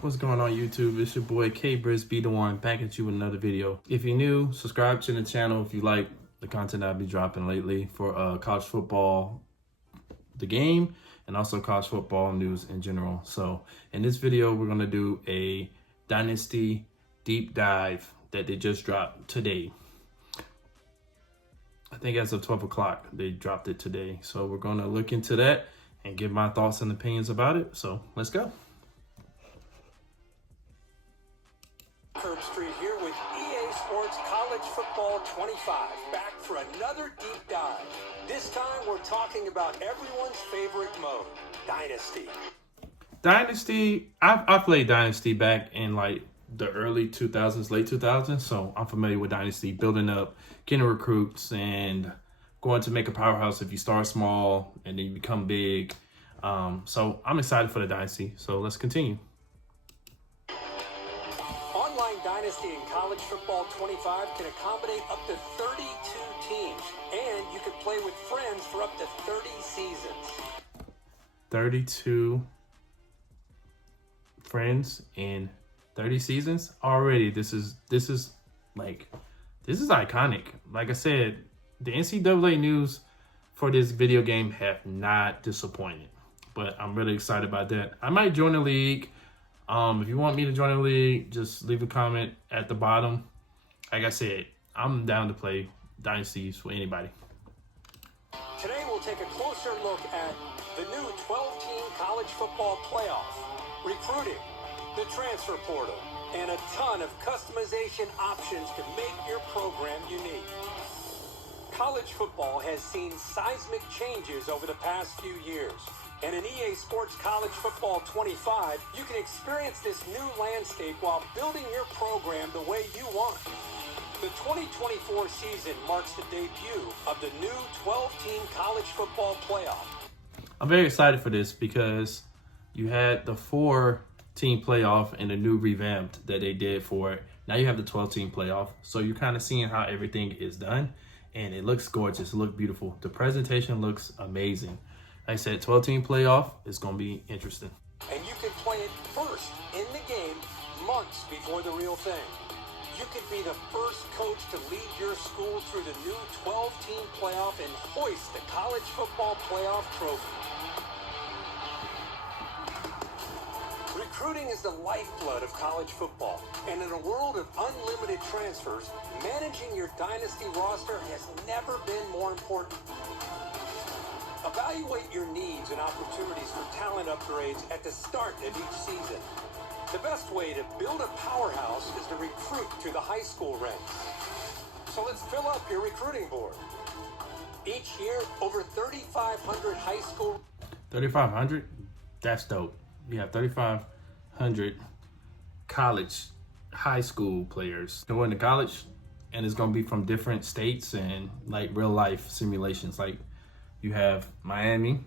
What's going on YouTube? It's your boy K Brisby the One back at you with another video. If you're new, subscribe to the channel if you like the content I'll be dropping lately for college football, the game, and also college football news in general. So in this video, we're gonna do a Dynasty deep dive that they just dropped today. I think as of 12 o'clock, they dropped it today. So we're gonna look into that and give my thoughts and opinions about it. So let's go. Street here with EA Sports College Football 25, back for another deep dive. This time we're talking about everyone's favorite mode, Dynasty. Dynasty, I played Dynasty back in like the early 2000s, late 2000s, so I'm familiar with Dynasty, building up, getting recruits, and going to make a powerhouse if you start small and then you become big. So I'm excited for the Dynasty, so let's continue. Dynasty in College Football 25 can accommodate up to 32 teams, and you can play with friends for up to 30 seasons. 32 friends in 30 seasons? Already, this is iconic. Like I said, the NCAA news for this video game have not disappointed, but I'm really excited about that. I might join the league. If you want me to join the league, just leave a comment at the bottom. Like I said, I'm down to play Dynasties for anybody. Today we'll take a closer look at the new 12-team college football playoff, recruiting, the transfer portal, and a ton of customization options to make your program unique. College football has seen seismic changes over the past few years. And in EA Sports College Football 25, you can experience this new landscape while building your program the way you want. The 2024 season marks the debut of the new 12-team college football playoff. I'm very excited for this because you had the 4-team playoff and the new revamped that they did for it. Now you have the 12-team playoff. So you're kind of seeing how everything is done. And it looks gorgeous. It looks beautiful. The presentation looks amazing. Like I said, 12-team playoff is going to be interesting. And you can play it first in the game months before the real thing. You could be the first coach to lead your school through the new 12-team playoff and hoist the college football playoff trophy. Recruiting is the lifeblood of college football. And in a world of unlimited transfers, managing your dynasty roster has never been more important. Evaluate your needs and opportunities for talent upgrades at the start of each season. The best way to build a powerhouse is to recruit to the high school ranks. So let's fill up your recruiting board. Each year, over 3,500 high school... 3,500? That's dope. You have 3,500 college, high school players going to college, and it's going to be from different states and like real life simulations. Like, you have Miami,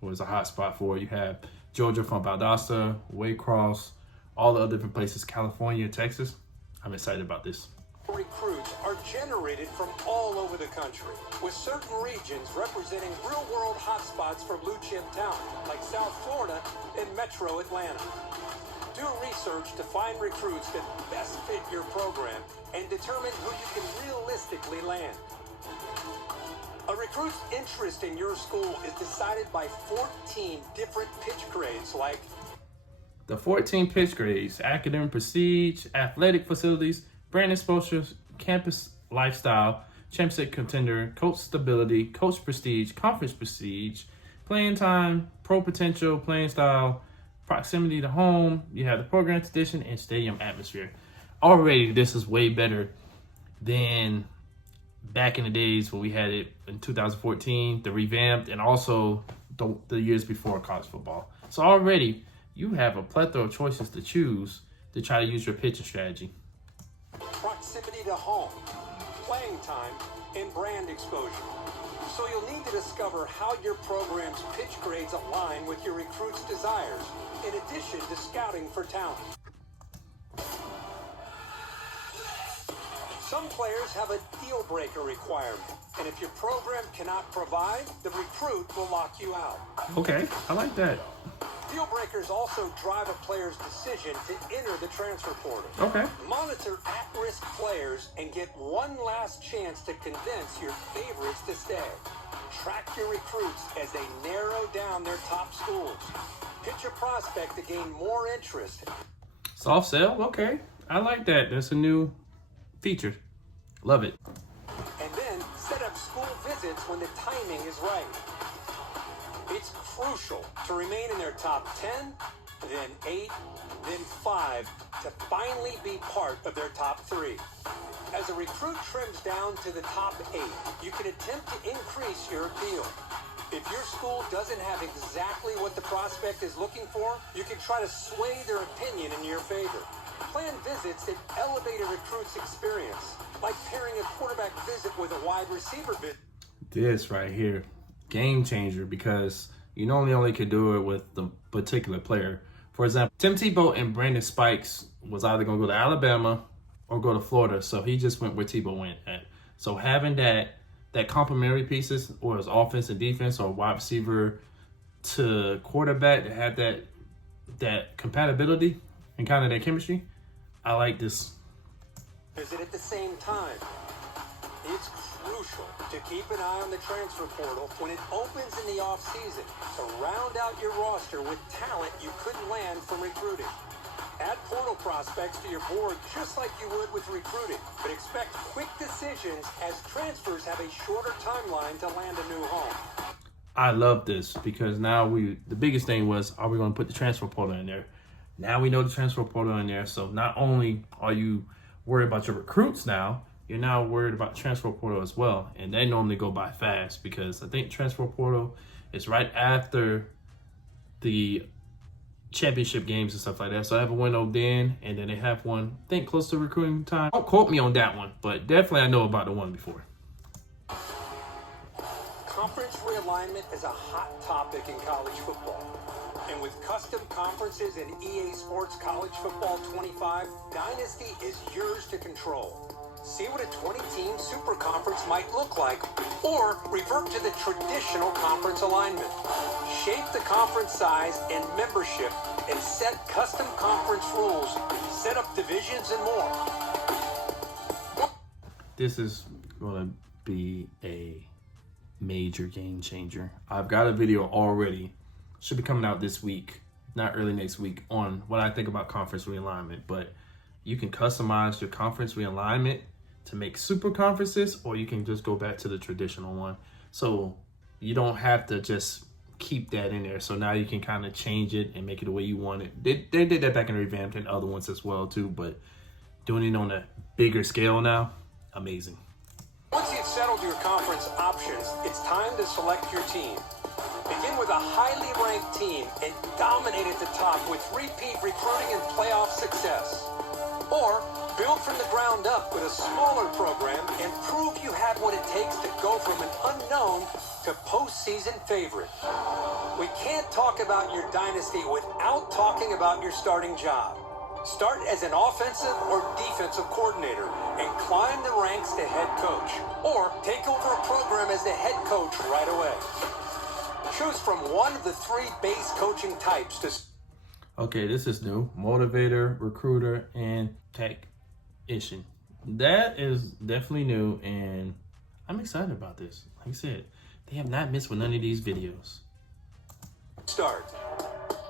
who is a hot spot for it. You have Georgia from Valdosta, Waycross, all the other different places, California, Texas. I'm excited about this. Recruits are generated from all over the country, with certain regions representing real-world hotspots for blue-chip talent, like South Florida and Metro Atlanta. Do research to find recruits that best fit your program and determine who you can realistically land. A recruit's interest in your school is decided by 14 different pitch grades, like the 14 pitch grades: academic prestige, athletic facilities, brand exposure, campus lifestyle, championship contender, coach stability, coach prestige, conference prestige, playing time, pro potential, playing style, proximity to home. You have the program tradition and stadium atmosphere. Already, this is way better than back in the days when we had it in 2014, the revamped, and also the years before college football. So already you have a plethora of choices to choose to try to use your pitching strategy. Proximity to home, playing time, and brand exposure. So you'll need to discover how your program's pitch grades align with your recruits' desires, in addition to scouting for talent. Some players have a deal breaker requirement, and if your program cannot provide, the recruit will lock you out. Okay, I like that. Deal breakers also drive a player's decision to enter the transfer portal. Okay. Monitor at-risk players and get one last chance to convince your favorites to stay. Track your recruits as they narrow down their top schools. Pitch a prospect to gain more interest. Soft sell? Okay. I like that. That's a new feature. Love it. And then set up school visits when the timing is right. It's crucial to remain in their top 10, then 8, then 5 to finally be part of their top 3. As a recruit trims down to the top 8, you can attempt to increase your appeal. If your school doesn't have exactly what the prospect is looking for, you can try to sway their opinion in your favor. Plan visits that elevate a recruit's experience, like pairing a quarterback visit with a wide receiver visit. This right here, game changer, because you normally only could do it with the particular player. For example, Tim Tebow and Brandon Spikes was either going to go to Alabama or go to Florida, so he just went where Tebow went at. So having that complementary pieces, or as offense and defense, or wide receiver to quarterback, to have that compatibility and kind of that chemistry, I like this. Visit at the same time. It's crucial to keep an eye on the transfer portal when it opens in the offseason to round out your roster with talent you couldn't land from recruiting. Add portal prospects to your board just like you would with recruiting, but expect quick decisions as transfers have a shorter timeline to land a new home. I love this because now the biggest thing was, are we going to put the transfer portal in there? Now we know the transfer portal in there, so not only are you worried about your recruits now, you're now worried about transfer portal as well. And they normally go by fast because I think transfer portal is right after the championship games and stuff like that. So I have a window then, and then they have one, I think, close to recruiting time. Don't quote me on that one, but definitely I know about the one before. Conference realignment is a hot topic in college football. And with custom conferences in EA Sports College Football 25, Dynasty is yours to control. See what a 20-team super conference might look like, or revert to the traditional conference alignment. Shape the conference size and membership, and set custom conference rules, set up divisions and more. This is going to be a major game changer. I've got a video already, should be coming out this week, not early next week, on what I think about conference realignment. But you can customize your conference realignment to make super conferences, or you can just go back to the traditional one. So you don't have to just keep that in there. So now you can kind of change it and make it the way you want it. They did that back in Revamped and other ones as well too, but doing it on a bigger scale now, amazing. Once you've settled your conference options, it's time to select your team. Begin with a highly ranked team and dominate at the top with repeat recruiting and playoff success. Or build from the ground up with a smaller program and prove you have what it takes to go from an unknown to postseason favorite. We can't talk about your dynasty without talking about your starting job. Start as an offensive or defensive coordinator and climb the ranks to head coach. Or take over a program as the head coach right away. Choose from one of the 3 base coaching types to... Okay, this is new. Motivator, recruiter, and technician. That is definitely new, and I'm excited about this. Like I said, they have not missed with none of these videos. Start.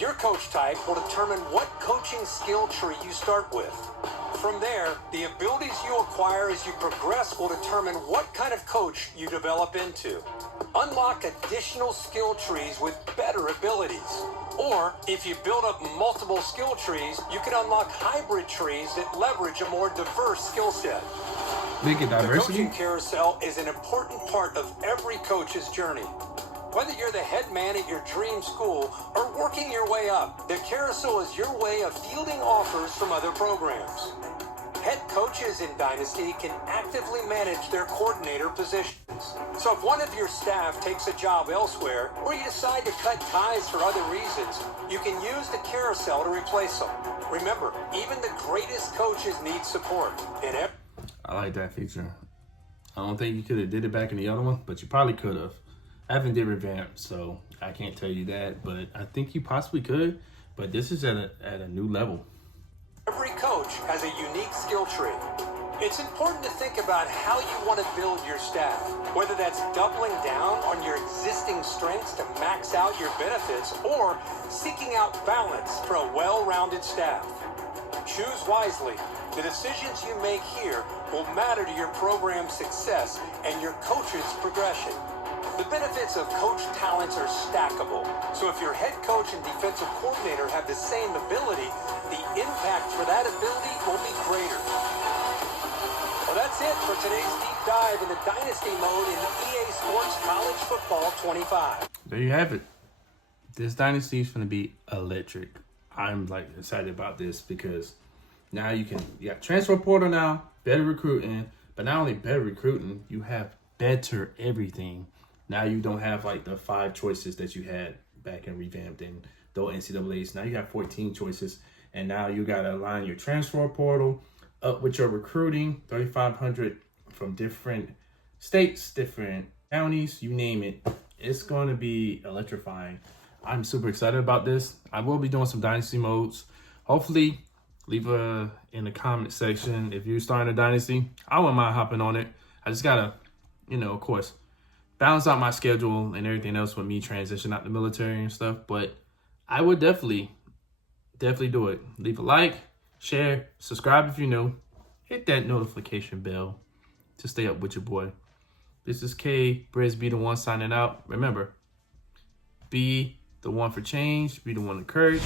Your coach type will determine what coaching skill tree you start with. From there, the abilities you acquire as you progress will determine what kind of coach you develop into. Unlock additional skill trees with better abilities. Or, if you build up multiple skill trees, you can unlock hybrid trees that leverage a more diverse skill set. Big diversity. The coaching carousel is an important part of every coach's journey. Whether you're the head man at your dream school or working your way up, the carousel is your way of fielding offers from other programs. Head coaches in Dynasty can actively manage their coordinator positions. So if one of your staff takes a job elsewhere, or you decide to cut ties for other reasons, you can use the carousel to replace them. Remember, even the greatest coaches need support. I like that feature. I don't think you could have did it back in the other one, but you probably could have. I haven't did revamp, so I can't tell you that, but I think you possibly could. But this is at a new level. Every coach has a unique skill tree. It's important to think about how you want to build your staff, whether that's doubling down on your existing strengths to max out your benefits or seeking out balance for a well-rounded staff. Choose wisely. The decisions you make here will matter to your program's success and your coach's progression. The benefits of coach talents are stackable. So if your head coach and defensive coordinator have the same ability, the impact for that ability will be greater. Well, that's it for today's deep dive into Dynasty mode in EA Sports College Football 25. There you have it. This Dynasty is going to be electric. I'm excited about this because now you got transfer portal now, better recruiting, but not only better recruiting, you have better everything. Now you don't have the 5 choices that you had back in revamped and those NCAAs. Now you have 14 choices, and now you got to align your transfer portal up with your recruiting, 3,500 from different states, different counties, you name it. It's going to be electrifying. I'm super excited about this. I will be doing some Dynasty modes. Hopefully, leave in the comment section if you're starting a Dynasty. I wouldn't mind hopping on it. I just got to, of course, balance out my schedule and everything else with me transitioning out the military and stuff. But I would definitely do it. Leave a like, share, subscribe if you're new. Hit that notification bell to stay up with your boy. This is K, Briz be the one signing out. Remember, be the one for change, be the one to encourage.